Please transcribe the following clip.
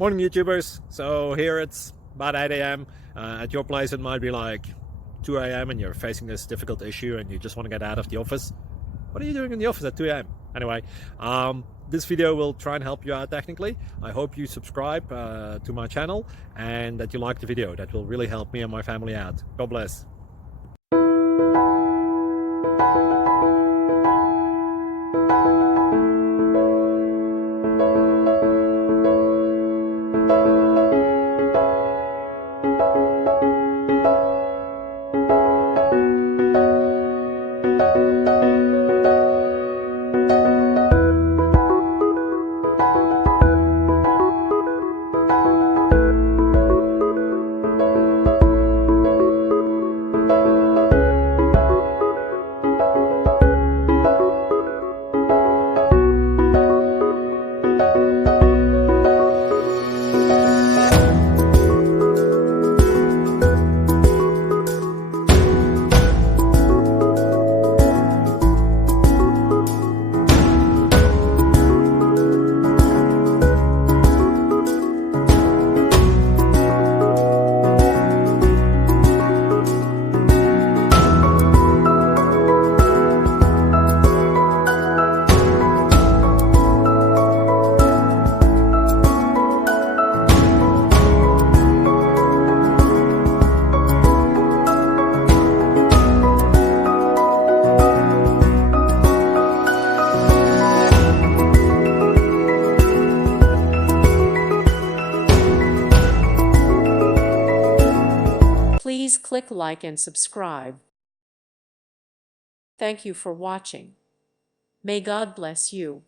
Morning YouTubers. So here it's about 8 a.m. At your place it might be like 2 a.m. and you're facing this difficult issue and you just want to get out of the office. What are you doing in the office at 2 a.m.? Anyway, this video will try and help you out technically. I hope you subscribe to my channel and that you like the video. That will really help me and my family out. God bless. Please click like and subscribe. Thank you for watching. May God bless you.